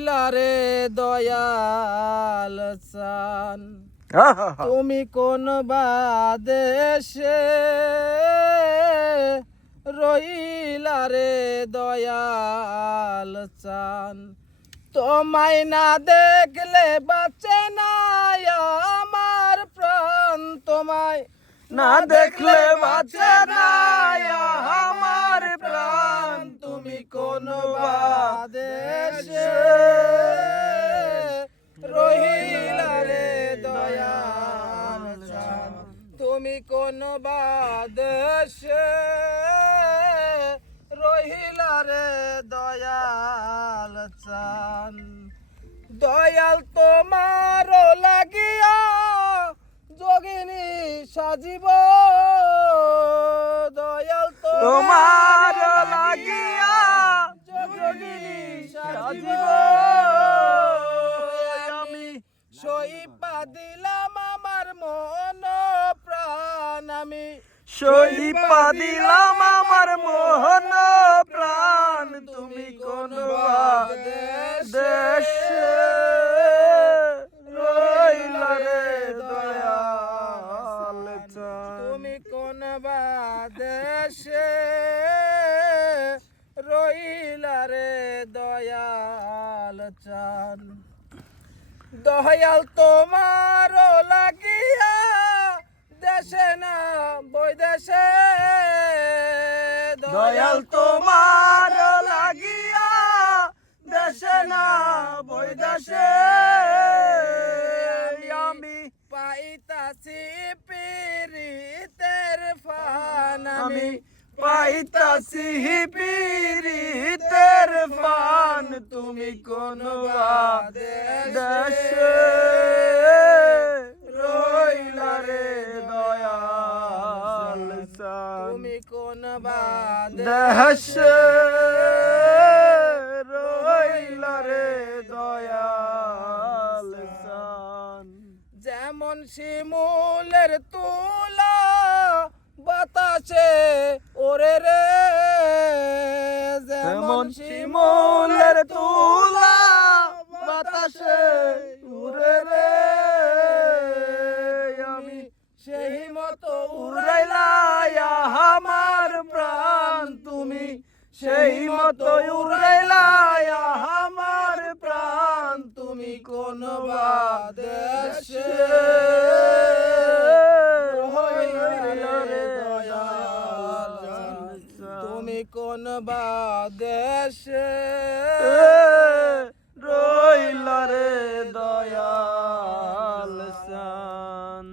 লারে দয়াল চান তুমি কোন বাদেশে রইলা রে দয়াল চান তোমায় না দেখলে বাঁচে না আমার প্রাণ তোমায় না দেখলে বাঁচে না আমার প্রাণ তুমি কোন বাদেশে রহিলা রে দয়াল চান তুমি কোন বাদেশে রহিলা রে দয়াল চান দয়াল তোমার লাগিয়া যোগিনী সাজিব দয়াল তোমার লাগিয়া যোগিনী সাজিব আমি সইপা দিলাম আমার মন প্রাণ আমি সইপা দিলাম আমার মোহন প্রাণ তুমি কোন দেশে রইলা রে দয়াল চান তুমি কোন দেশে রইলা রে দয়াল চান দয়াল তোমার লাগিয়া দেশে না বৈদেশে দয়াল তোমার লাগিয়া দেশে না বৈদেশে আমি পাইতাছি পীড়িতের ফান আমি পাইতাছি পীড়িতের ফান তুমি কোন দেশে রইলা রে দয়াল চান তুমি কোন দেশে রইলা রে দয়াল চান যেমন শিমুলের তুলা বাতাসে ওরে রে যেমন শিমুলের তুলা বাতাসে উড়ে রে আমি সেই মতো উড়াইলা আমার প্রাণ তুমি সেই মতো উড়াইলা আমার প্রাণ তুমি কোন দেশে তুমি কোন দেশে রইলা রে দয়াল চান।